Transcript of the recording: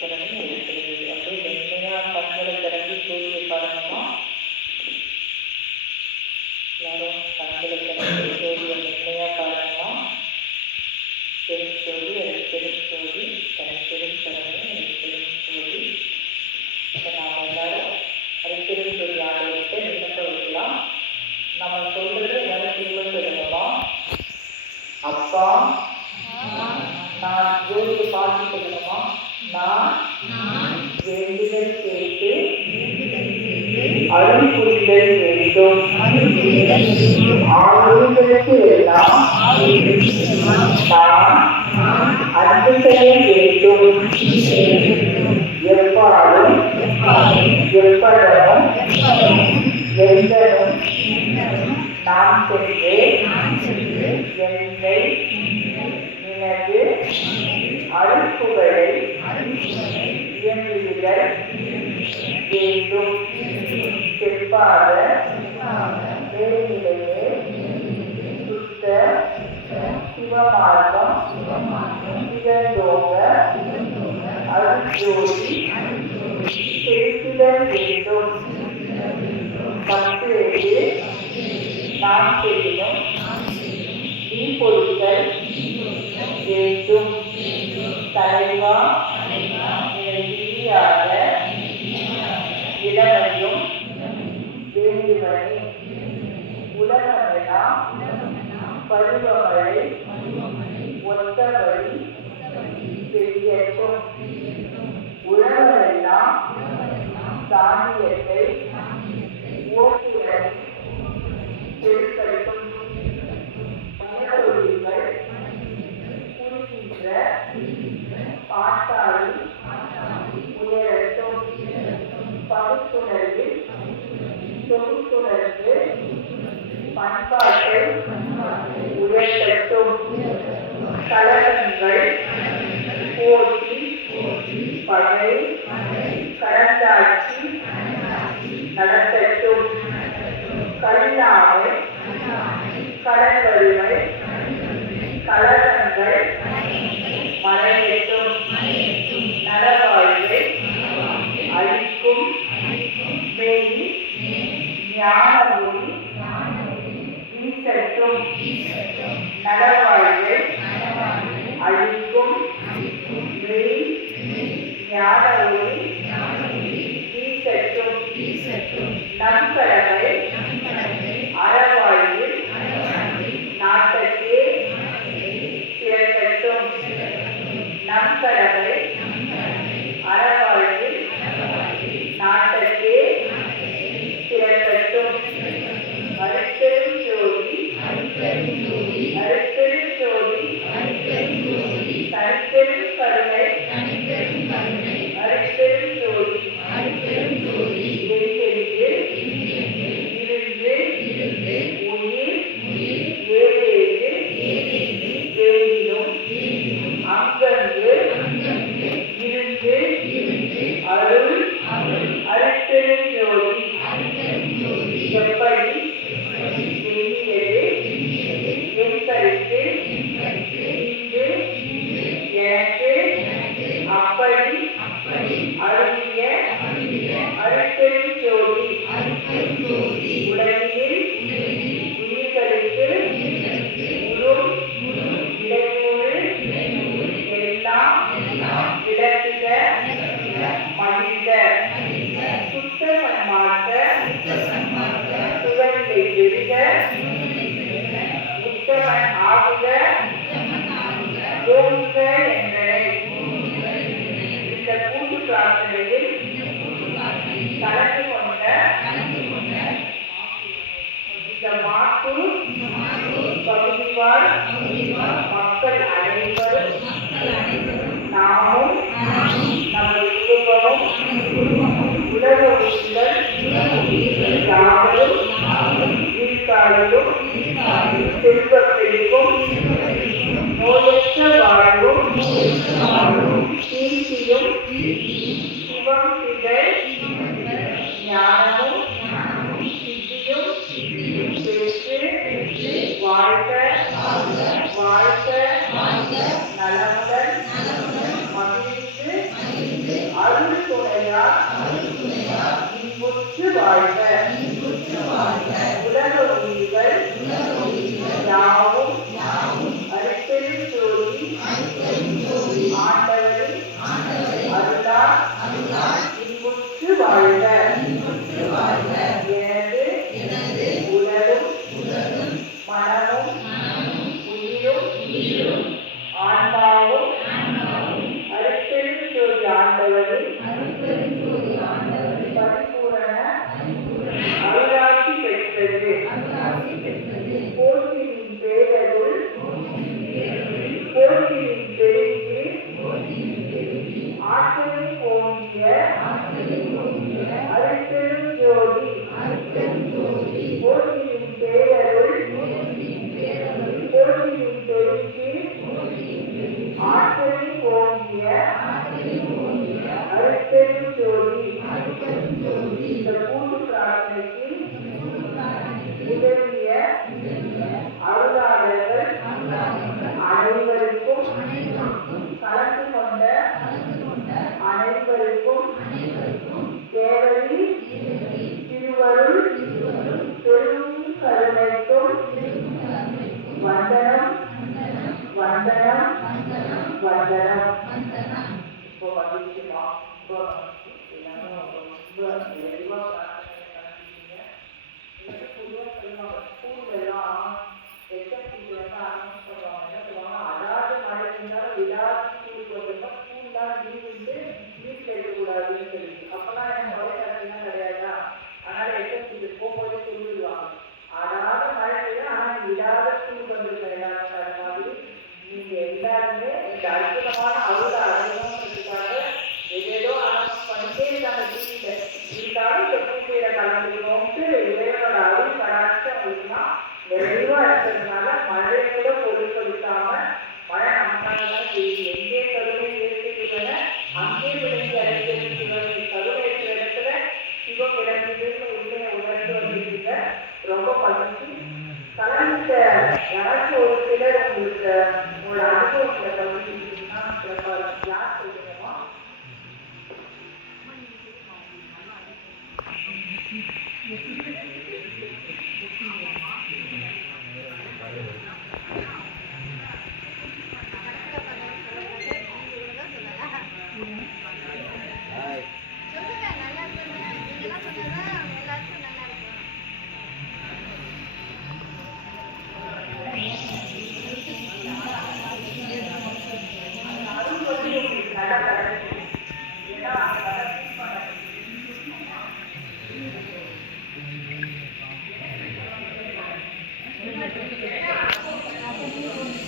திறமை இருக்கிறது. அப்படியே மென்மையா கண்களை திறந்து சூரிய பாருங்கம்மா. எல்லாரும் கண்களை திறந்து சூரிய மென்மையா பாருங்கம்மா. பெருஞ்சோதி, அது பெருஞ்சோதி, தனி பெருஞ்சோதி, அது பெருஞ்சோதி. இப்போ நாம் எல்லாரும் அது பெருஞ்சோதி ஆலயத்தை விண்ணப்ப வைக்கலாம். நம்ம சொல்றது எல்லாரும் திரும்ப சொல்லலாம். அப்பா, நான் ஜோதியை பார்த்து சொல்லணுமா? நான் வேண்டுதல் கேட்டு அருள் புரிதல் வேண்டும். ஆளுநருக்கு எல்லாம் நான் அன்பு செய்ய வேண்டும். எவ்வாறும் எப்படமும் எந்தனும் நான் சென்று என்னை நினது அருட்புகழை இயங்குதல் வேண்டும். செப்பாத மேல்நிலையே சுத்த சிவமார்க்கம் திகழ்ந்தோங்க அருட்ஜோதி செலுத்துதல் வேண்டும். மற்றேது நான் செய்யணும் நீ பொருட்கள் வேண்டும். தலைவா நிலையாக இளமையும் வேண்டுவனே. உலகமெல்லாம் பருவமழை ஒத்தபடி பெரியட்டும். உழவரெல்லாம் தானியத்தை ஓட்டுடன் பெருக்கட்டும். மனதொழில்கள் புரிகின்ற பாட்டாளி உயரட்டும். பகுத்துணர்வில் தொகுத்துணர்ந்து பண்பாட்டை உயர்த்தட்டும். கலகங்கள் போட்டி பகை கடந்தாட்சி நடத்தட்டும். கல்லாமை கடன் வறுமை கலகங்கள் மறையட்டும். நலவாழ்வை அளிக்கும் மெய் ஞான ஒளி வீசட்டும். நலவாழ்வை அளிக்கும் மெய் ஞான ஒளி வீசட்டும். நன்கடமை அறவாழ்வில் நாட்டத்தே சிறக்கட்டும். நன்கடமை அறவாழ்வில் நாட்டத்தே சிறக்கட்டும். அருட்பெரும் ஜோதி அருட்பெரும் ஜோதி தனிப்பெரும் கருணை அருட்பெரும் ஜோதி எங்கெங்கு இருந்து உயிர் ஏதேது வேண்டினும் அங்கங்கு இருந்து அருள் அருட்பெரும் ஜோதி எப்படி எண்ணியது என் கருத்து இன்று எனக்கு அப்படி அருளிய அருட்பெரும் ஜோதி உலகில் உயிர்களுக்கு உறும் இடையூறு எல்லாம் விளக்குக மகிழ்க. சுத்த சன்மார்க்க சுகநிலை பெறுக. உத்தமன் ஆகுக ஓங்குக என்றனை. இந்த கூட்டு பிரார்த்தனையில் கலந்து கொண்ட இந்த மாற்று பகுதிவாழ் மக்கள் அனைவரும் நாமும் நமது குடும்பமும் உலக உயிர்கள் யாவரும் வீழ்காலிலும் செல்வப் பெருகும் நோயற்ற வாழ்வும் கீர்த்தியும் சிவம் திகழ் ஞானமும் சித்தியும் பெற்று வாழ்க வாழ்க நலமுடன் மகிழ்ந்து இன்புற்று வாழ்க. உலக உயிர்கள் யாவும் அருட்பெரும் ஜோதி ஆண்டவரின் அருளால் இன்புற்று வாழ்க. எனது உடலும் மனமும் உயிரும் ஆன்மாவும் அருட்பெரும் ஜோதி ஆண்டவரின் பரிபூரண அருளாட்சி பெற்றது. போற்றியின் பேரருள் போற்றியின் பெருகி ஆற்றலில் ஓங்கிய அருட்பெரும் ஜோதி. போற்றியின் பேரருள் போற்றியின் பெருகி ஆற்றலில் ஓங்கிய அருட்பெரும் ஜோதி. இந்த கூட்டு பிரார்த்தனைக்கு உதவிய அருளாளர்கள் அனைவருக்கும் கலந்து கொண்ட அனைவருக்கும் தேவரி திருவருள் பெரும் கருணைக்கும் வந்தனம் வந்தனம் வந்தனம். இப்போ மகிழ்ச்சிமா அற்புதமான அருளை அடையணும்ன்றதுக்காக ஏதேதோ அனௌன்ஸ் பண்ணிட்டே இருக்காங்க டிவியில. இருந்தாலும் இந்த பூஜையில கலந்துக்கணும்ட்டு இறைவனோட அருள் கடாட்சி அவங்களுக்குனா நிறைவா இருக்கிறதுனால மழையை கூட பொருட்படுத்தாம மழை நமக்காகதான் செய்யுது. எங்கே கருணை ஏற்படுகின்றன அங்கே விளங்கி அடைக்கிறது சிவன். கருணை இருக்கிற இடத்துல சிவம் விளங்குதுன்னு உண்மையை உணர்ந்து வந்துருக்கீங்க. ரொம்ப மகிழ்ச்சி. கலந்துட்ட யாராச்சும் ஒரு சிலர் உங்களுக்கு உங்களோட அனுபவங்களை கவனிச்சிருக்கீங்கன்னா யார் சொல்லுங்கம்மா?